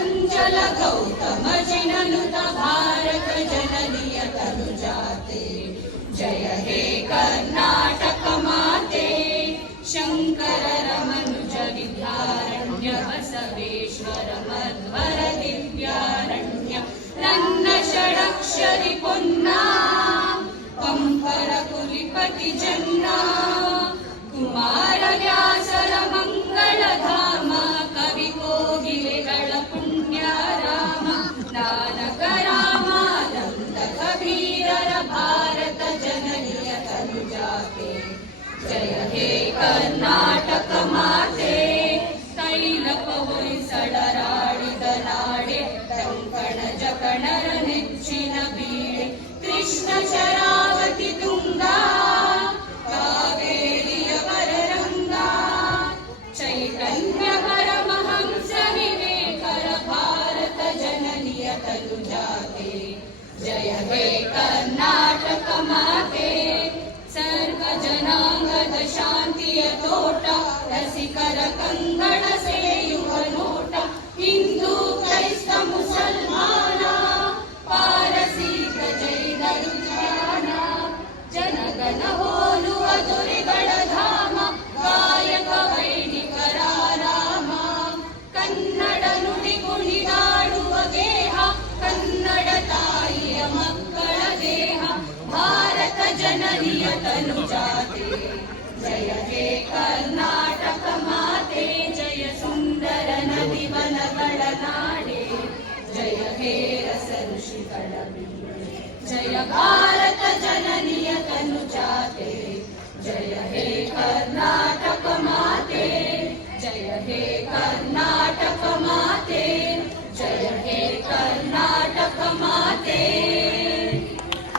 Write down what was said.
चञ्चल गौतम जिननुत भारत जननीय तनुजाते जय हे कर्नाटक माते शंकर रमनुज विद्यारण्य बसवेश्वर मध्वर दिव्यारण्य ನನ್ನ ಷಡಕ್ಷರಿ ಪೊನ್ನ ಪಂಪರ ಕುಲಿಪತಿ ಜನ್ನ ಕುಮಾರ ವ್ಯಾಸರ ಮಂಗಳಧಾಮ ಕವಿ ಕೋಗಿಲೆಗಳ ಪುಣ್ಯ ರಾಮ ನಾನಕ ರಾಮಾನಂದ ಕಬೀರರ ಭಾರತ ಜನನಿಯ ತನುಜಾತೆ ಜಯ ಹೇ ಕರ್ನಾಟಕ ಮಾತೆ ತೈಲಪ ಹೊಯ್ಸಳರಾಡಿದ ನಾಡೆ ಕಂಕಣ ಜಕಣರ ನೆಚ್ಚಿನ ಬೀಡೆ ಕೃಷ್ಣ ಶರಾವತಿ ತುಂಗಾ ಕಾವೇರಿಯ ವರರಂಗ ಚೈತನ್ಯ ಪರಮಹಂಸ ವಿವೇಕರ ಭಾರತ ಜನನಿಯ ತನುಜಾತೆ ಜಯ ಹೇ ಕರ್ನಾಟಕ ಮಾತೆ ಸರ್ವ ಜನಾಂಗದ ಶಾಂತಿಯ ತೋಟ ರಸಿಕರ ಕಂಗಣ ಸೆಳೆಯುವ ನೋಟ ಹಿಂದೂ ಕ್ರೈಸ್ತ ಮುಸಲ್ಮಾನ ಪಾರಸೀಕ ಜೈನರು ಜ್ಞಾನ ಜನಗಣ ಹೋಲುವ ದೊರೆಗಳ ಧಾಮ ಗಾಯಕ ವೈಣಿಕರ ರಾಮ ಕನ್ನಡ ನುಡಿ ಕುಣಿದಾಡುವ ಗೇಹ ಕನ್ನಡ ತಾಯಿಯ ಮಕ್ಕಳ ದೇಹ ಭಾರತ ಜನನಿಯ ತನುಜಾತೆ ಜಯ ಹೇ ಕರ್ನಾಟಕ ಮಾತೆ ಜಯ ಸುಂದರ ನದಿ ವನಗಳ ನಾಡೆ ಜಯ ಹೇ ರಸ ಋಷಿಗಳ ಜಯ